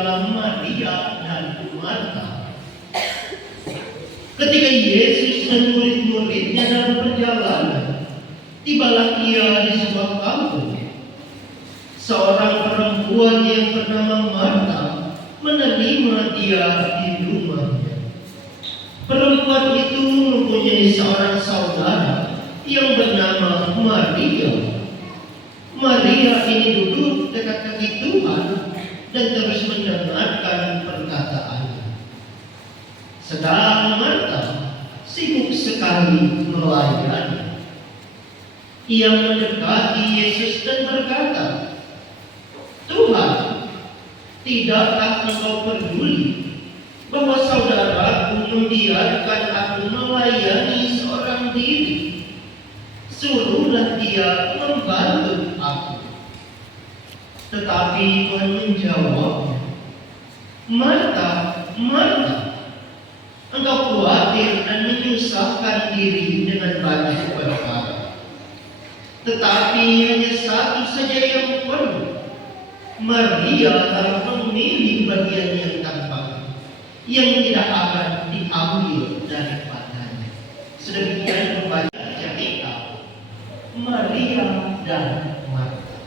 dalam Maria dan Marta. Ketika Yesus dan murid-muridnya dalam perjalanan, tibalah ia di sebuah kampung. Seorang perempuan yang bernama Marta menerima dia di rumahnya. Perempuan itu mempunyai seorang saudara yang bernama Maria. Maria ini duduk dekat kaki Tuhan dan terus mendengarkan perkataannya. Sedang Marta sibuk sekali melayani. Ia mendekati Yesus dan berkata, "Tuhan, tidakkah engkau peduli bahwa saudaraku membiarkan aku melayani seorang diri? Suruhlah dia membantu aku." Tetapi Tuhan menjawabnya, "Marta, Marta, engkau khawatir dan menyusahkan diri dengan banyak perkara. Tetapi hanya satu saja yang perlu. Maria telah memilih bagian yang terbaik, yang tidak akan diambil daripadanya." Sedemikian membaca cerita Maria dan Marta.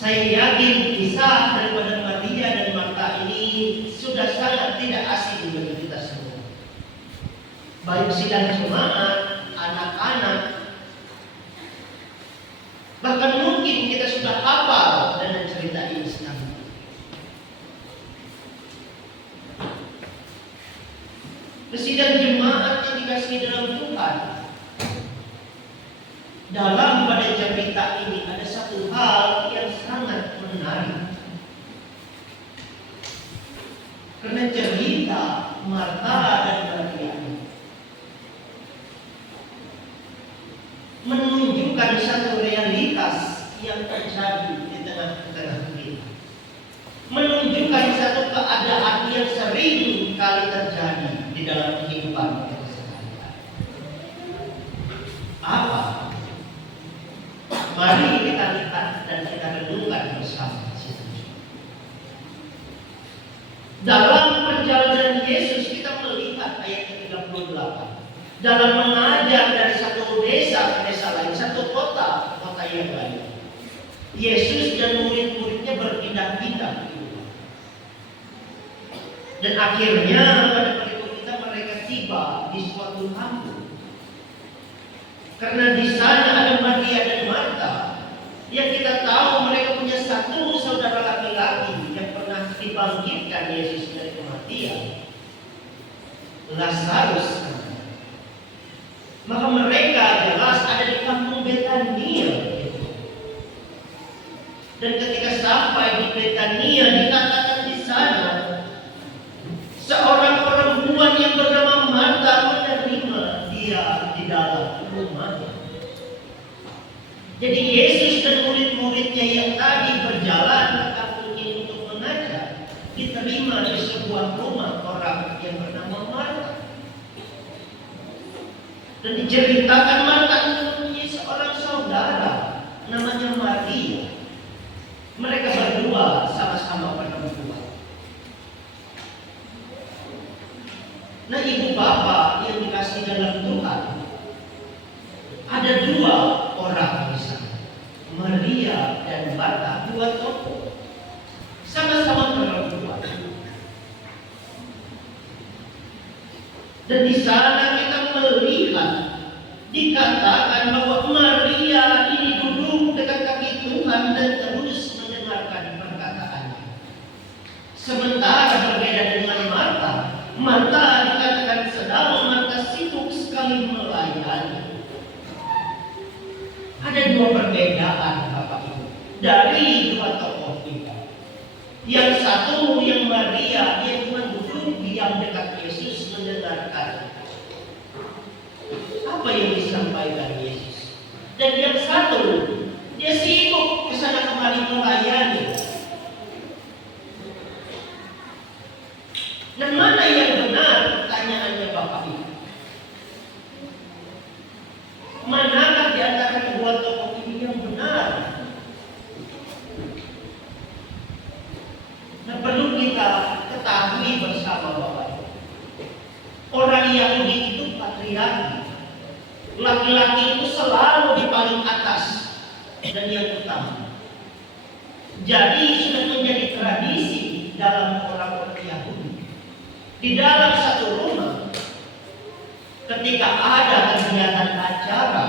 Saya yakin kisah daripada Maria dan Marta ini sudah sangat tidak asing bagi kita semua. Baik sidang jemaat, anak-anak, bahkan mungkin kita sudah hafal dengan cerita ini sekarang. Sidang jemaat yang dikasihi dalam Tuhan, dalam pada cerita ini ada satu hal yang sangat menarik. Karena cerita Marta dan Maria menunjukkan satu realitas yang terjadi di tengah-tengah kita. Menunjukkan satu keadaan yang sering kali terjadi di dalam kehidupan kita sehari-hari. Apa? Mari kita lihat dan kita renungkan bersama. Dalam perjalanan Yesus kita melihat ayat ke-38. Dalam mengajar dari satu desa ke desa lain, satu kota ke kota yang lain, Yesus dan murid-muridnya berpindah-pindah. Dan akhirnya pada berikut kita mereka tiba di suatu kampung. Karena di sana ada Maria dan Marta, yang kita tahu mereka punya satu saudara laki-laki yang pernah dibangkitkan Yesus dari kematian, Lazarus. Maka mereka jelas ada di kampung Betania. Dan ketika sampai di Betania, dikatakan di sana seorang perempuan yang bernama Marta menerima dia di dalam rumahnya. Jadi Yesus dan murid-muridnya yang tadi berjalan ke kampung ini untuk mengajar, diterima di sebuah rumah orang yang bernama Marta. Dan diceritakan Marta mempunyai seorang saudara namanya Maria. Mereka berdua sama-sama perempuan. Nah, ibu bapak yang dikasih dalam Tuhan, ada dua orang di sana, Maria dan Marta, dua tokoh, sama-sama perempuan. Dan di sana kita melihat dikatakan bahwa Maria ini duduk dekat kaki Tuhan dan terus mendengarkan perkataannya. Sementara berbeda dengan Marta, Marta dikatakan sedang Marta sibuk sekali melayani. Ada dua perbedaan Bapak Ibu dari dua tokoh ini. Yang satu yang Maria, dia cuma duduk diam dekat Yesus mendengarkan apa yang disampaikan Yesus. Dan yang satu, dia sibuk kesana kemari melayani. Dan mana yang benar? Pertanyaannya Bapak Ibu. Manakah di antara kedua tokoh ini yang benar? Laki-laki itu selalu di paling atas dan yang utama. Jadi sudah menjadi tradisi dalam orang Yahudi. Di dalam satu rumah, ketika ada kegiatan acara,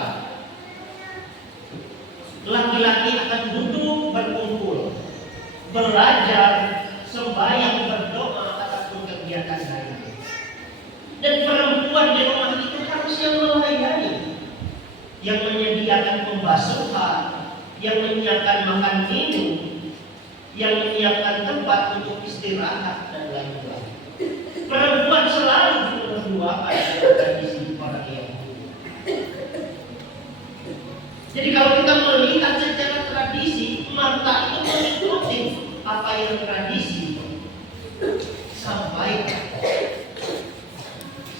laki-laki akan duduk berkumpul, belajar, sembahyang, berdoa ataupun kegiatan lain. Dan perempuan di rumah itu harus yang melayani, yang menyediakan pembasuhan, yang menyiapkan makan minum, yang menyiapkan tempat untuk istirahat dan lain-lain. Perempuan selalu berduaan dalam tradisi orang Yahudi. Jadi kalau kita melihat secara tradisi, Marta itu mengikuti apa yang tradisi sampaikan.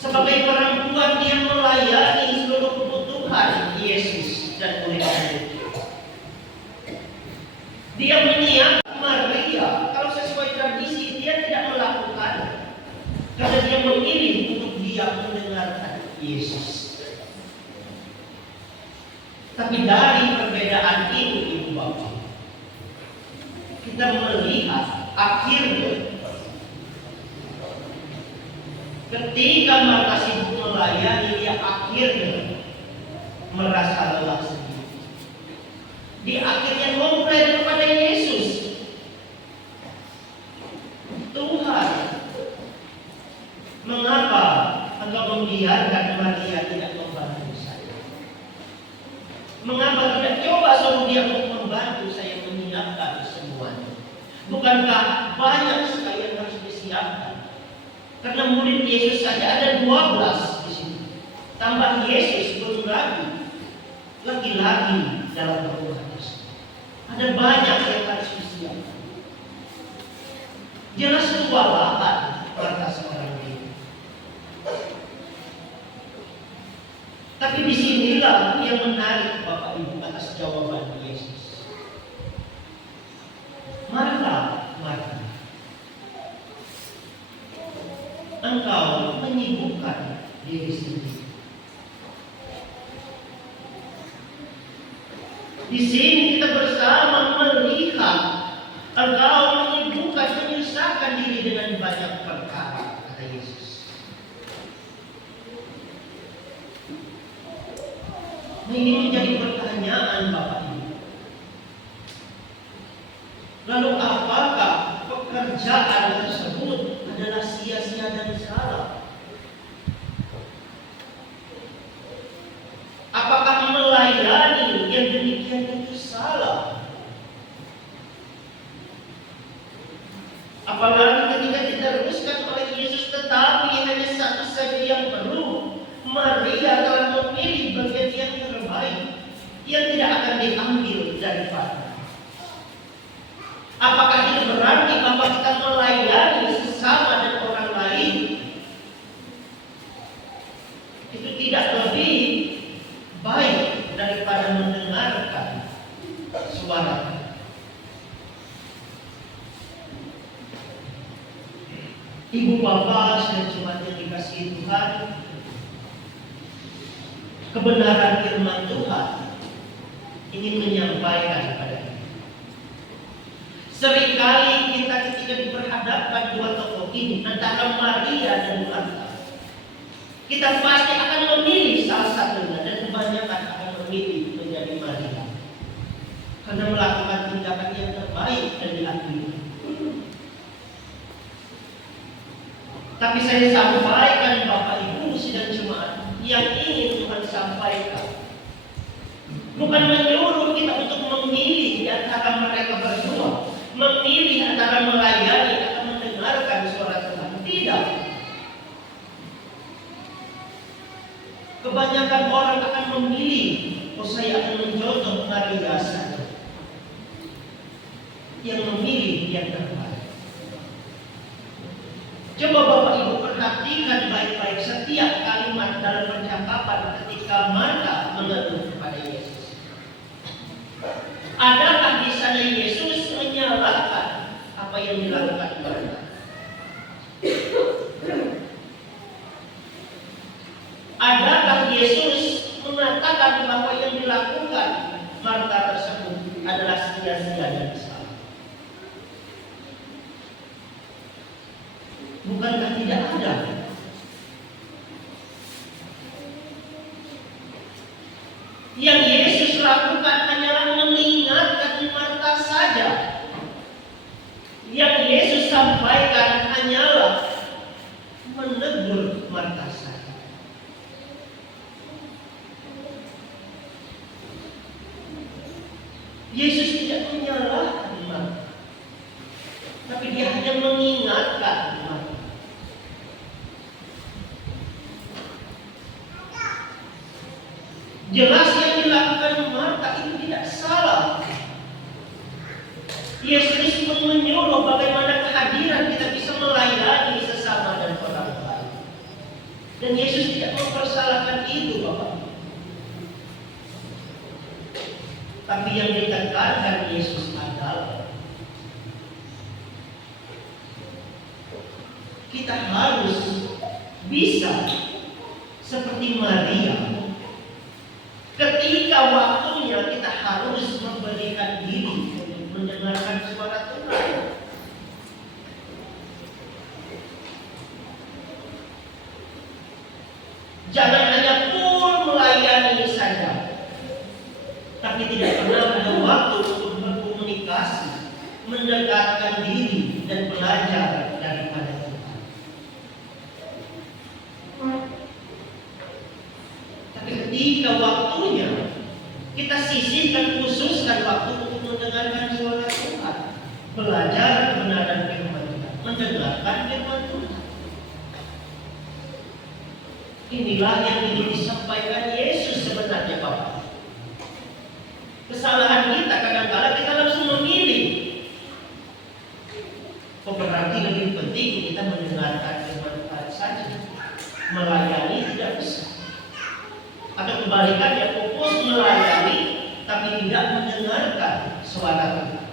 Sebagai perempuan dia melayani seluruh kebutuhan Yesus dan murid-murid. Dia menyiapkan Maria, kalau sesuai tradisi dia tidak melakukan, karena dia memilih untuk diam mendengarkan Yesus. Tapi dari perbedaan itu, Ibu Bapak, kita melihat akhirnya ketika Marta sibuk melayani, dia akhirnya merasa lelah sendiri. Dia akhirnya komplain kepada Yesus, Tuhan, mengapa Engkau membiarkan Maria tidak membantu saya? Mengapa tidak coba suruh dia untuk membantu saya menyiapkan semuanya? Bukankah banyak sekali yang harus disiapkan? Karena murid Yesus saja ada 12 di sini. Tambah Yesus belum lagi dalam perbuatan tersebut. Ada banyak yang harus disiapkan. Jelas kewalahan kata seorang diri. Tapi disinilah yang menarik Bapak Ibu atas jawaban Yesus. Marta, engkau menyibukkan diri sendiri. Di sini kita bersama melihat engkau menyibukkan, menyusahkan diri dengan banyak perkara, kata Yesus. Ini menjadi pertanyaan Bapak Ibu. Lalu apakah pekerjaan tersebut adalah sia-sia dan salah? Apakah melayani yang demikian itu salah? Apalagi ketika diteruskan oleh Yesus, tetapi hanya satu saja yang perlu. Maria telah memilih bagian yang terbaik, yang tidak akan diambil daripada. Apakah itu berarti bahwa kita melayani sesama dan orang lain itu tidak lebih baik daripada mendengarkan suara? Ibu bapak dan jemaat yang dikasihi Tuhan, kebenaran firman Tuhan ingin menyampaikan kepada kita. Seringkali kita ketika diperhadapkan dua tokoh ini antara Maria dan Marta, kita pasti akan memilih salah satunya, dan kebanyakan akan memilih menjadi Maria karena melakukan tindakan yang terbaik dan diakui. Tapi saya sampaikan Bapak Ibu sidang jemaat, yang ingin Tuhan sampaikan bukan menyuruh kita untuk memilih di antara mereka berdua, memilih antara melayani atau mendengarkan suara Tuhan. Tidak. Kebanyakan orang akan memilih, saya akan mencontoh Maria saja, yang memilih yang terbaik. Coba Bapak Ibu perhatikan baik-baik setiap kalimat dalam percakapan ketika Marta mengeluh kepada Yesus. Adakah di sana Yesus menyalahkan apa yang dilakukan Marta? Adakah Yesus mengatakan bahwa yang dilakukan Marta tersebut adalah sia-sia dan salah. Bukankah tidak ada? Yang Yesus lakukan hanyalah mengingatkan Marta saja. Yang Yesus sampaikan hanyalah menegur Marta saja. Yesus tidak menyalahkan Marta, tapi dia hanya mengingatkan Marta. Jelas yang dilakukan Marta itu tidak salah. Yesus pun menyuruh bagaimana kehadiran kita bisa melayani sesama dan orang lain. Dan Yesus tidak mempersalahkan itu, Bapak. Tapi yang ditekankan Yesus adalah kita harus bisa seperti Maria. Ketika waktunya kita harus memberikan diri untuk mendengarkan suara Tuhan. Jangan hanya pun melayani saja, tapi tidak pernah ada waktu untuk berkomunikasi, mendekatkan diri dan belajar daripada Tuhan. Tapi ketika waktunya kita sisihkan, khususkan waktu untuk mendengarkan suara Tuhan, belajar kebenaran firman Tuhan, mendengarkan firman Tuhan. Inilah yang ingin disampaikan Yesus sebenarnya, Bapak. Kesalahan kita kadang-kadang kita langsung memilih. Berarti lebih penting kita mendengarkan firman Tuhan saja, melayani tidak bisa. Atau kebalikannya, fokus melayani tapi tidak mendengarkan suara Tuhan.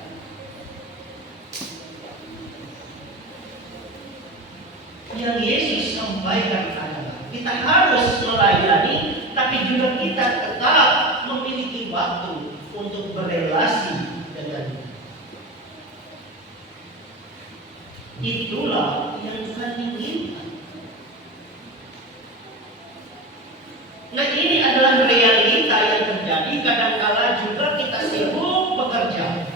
Yang Yesus sampaikan adalah kita harus melayani, tapi juga kita tetap memiliki waktu untuk berelasi dengan Dia. Itulah yang Tuhan inginkan. Nah, ini adalah realita yang terjadi. Kadang-kala juga kita sibuk bekerja.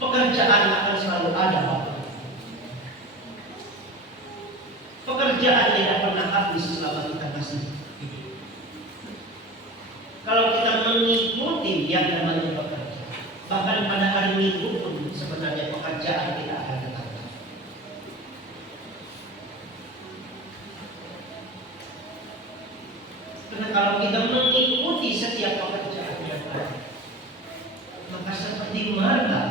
Pekerjaan akan selalu ada, Bapak. Pekerjaan tidak pernah habis selama kita masih hidup. Kalau kita mengikuti yang namanya bekerja, bahkan pada hari Minggu pun sebenarnya pekerjaan kita akan tetap. Karena kalau kita mengikuti setiap pekerjaan yang ada, maka seperti Marta,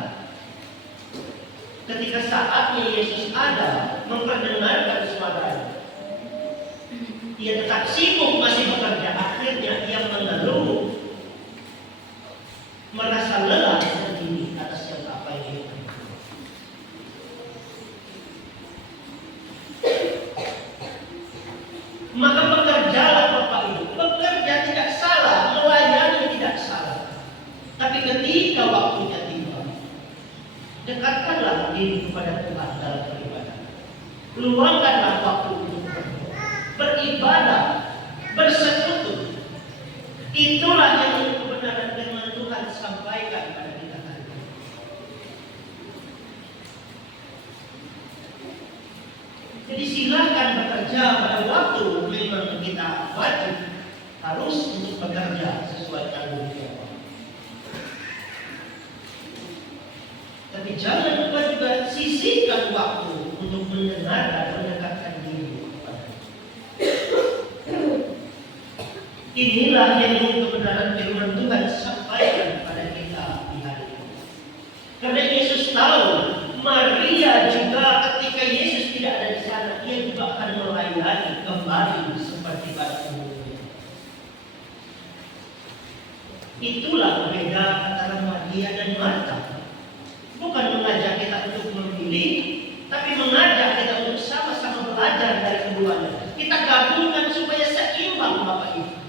ketika saatnya Yesus ada memperdengarkan suaranya, ia tetap sibuk masih bekerja. Akhirnya ia mengeluh, merasa lelah sendiri atas yang apa yang dia lakukan. Maka bekerjalah Bapak Ibu. Bekerja tidak salah, melayani tidak salah. Tapi ketika waktunya tiba, dekatkanlah diri kepada Tuhan dalam beribadah. Luangkanlah waktu untuk beribadah, bersekutu. Itulah yang kebenaran firman Tuhan sampaikan pada kita hari ini. Jadi silakan bekerja pada waktu memang kita wajib harus untuk bekerja sesuai tanggung jawab. Tapi jangan lupa juga sisihkan waktu untuk mendengarkan, mendekatkan diri kepada Inilah yang kebenaran firman Tuhan sampaikan kepada kita di hari ini. Karena Yesus tahu Maria juga ketika Yesus tidak ada di sana, ia juga akan melayani kembali seperti pada umumnya. Itulah beda antara Maria dan Marta. Bukan mengajak kita untuk memilih, tapi mengajak kita untuk sama-sama belajar dari keduanya. Kita gabungkan supaya seimbang, Bapak Ibu.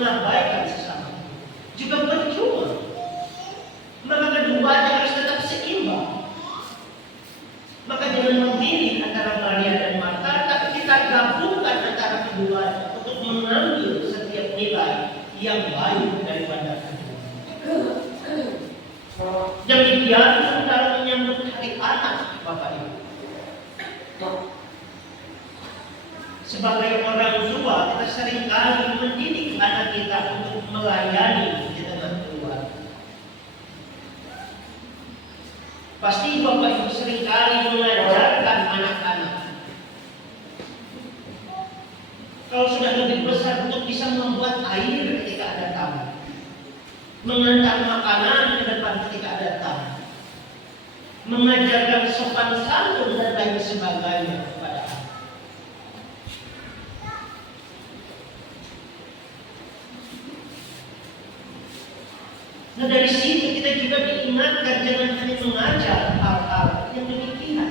mengabaikan sesama, juga percuma. Maka keduanya harus tetap seimbang. Maka jangan memilih antara Maria dan Marta, tapi kita gabungkan antara keduanya untuk mengambil setiap nilai yang baik daripada kedua. Demikian dalam menyambut hari anak, Bapak Ibu. Sebagai orang tua, kita seringkali mendidik anak kita untuk melayani di tengah keluarga. Pasti Bapak Ibu seringkali mengajarkan anak-anak, kalau sudah lebih besar, untuk bisa membuat air ketika ada tamu, mengantar makanan ke depan ketika ada tamu, mengajarkan sopan santun dan lain sebagainya kepada anak. Nah, dari situ kita juga diingatkan jangan hanya mengajar hal-hal yang demikian,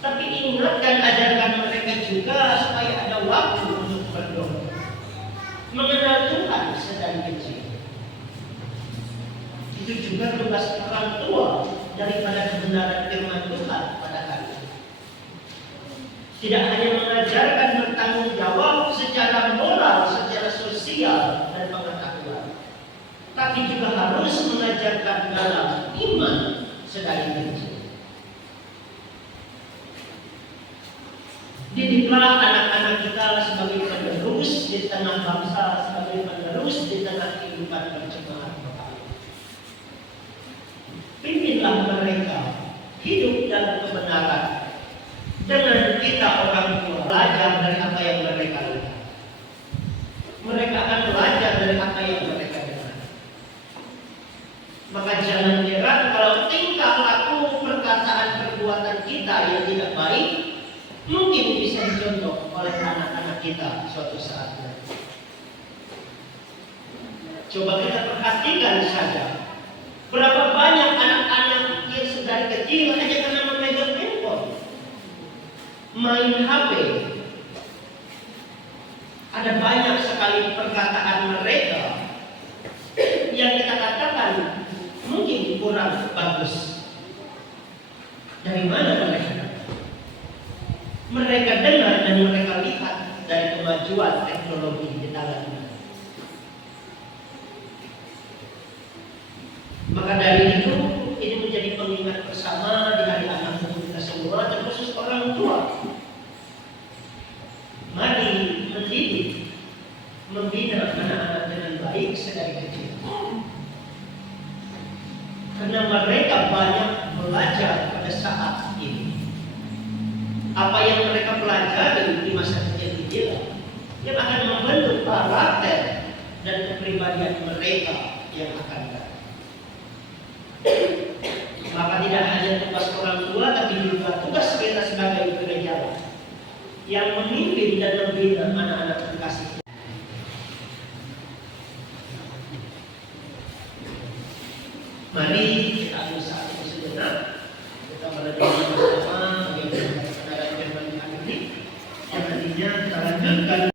tapi ingatkan, ajarkan mereka juga supaya ada waktu untuk berdoa, mengenal Tuhan sedari kecil. Itu juga tugas orang tua daripada kebenaran firman Tuhan pada hari ini. Tidak hanya mengajarkan bertanggung jawab secara moral, secara sosial dan pengetahuan, tapi juga harus mengajarkan dalam iman sedari kecil. Didiklah anak-anak kita sebagai penerus di tengah bangsa, sebagai penerus di tengah kehidupan berjemaat. Pimpinlah mereka hidup dalam kebenaran dengan kita orang tua belajar dari apa yang mereka lihat. Mereka akan belajar dari apa yang mereka dengar. Maka jangan heran kalau tingkah laku, perkataan, perbuatan kita yang tidak baik mungkin bisa dicontoh oleh anak-anak kita suatu saat nanti. Coba kita perhatikan saja, berapa banyak anak-anak yang sedari kecil hanya karena memegang handphone, main HP. Ada banyak sekali perkataan mereka yang kita katakan mungkin kurang bagus. Dari mana mereka? Mereka dengar dan mereka lihat dari kemajuan teknologi di tangan kita. Maka dari itu, ini menjadi pengingat bersama di hari anak untuk kita semua, terkhusus orang tua. Mari mendidik, membina anak-anak dengan baik sedari kecil. Karena mereka banyak belajar pada saat ini. Apa yang mereka pelajari di masa kecil inilah yang akan membentuk karakter dan kepribadian mereka yang akan datang. Maka tidak hanya tugas orang tua, tapi juga tugas kita sebagai gereja yang memimpin dan membina anak-anak terkasih. Mari kita ambil saat ini sejenak, kita merenungkan bersama bagaimana kebenaran firman Tuhan ini, yang nantinya kita lanjutkan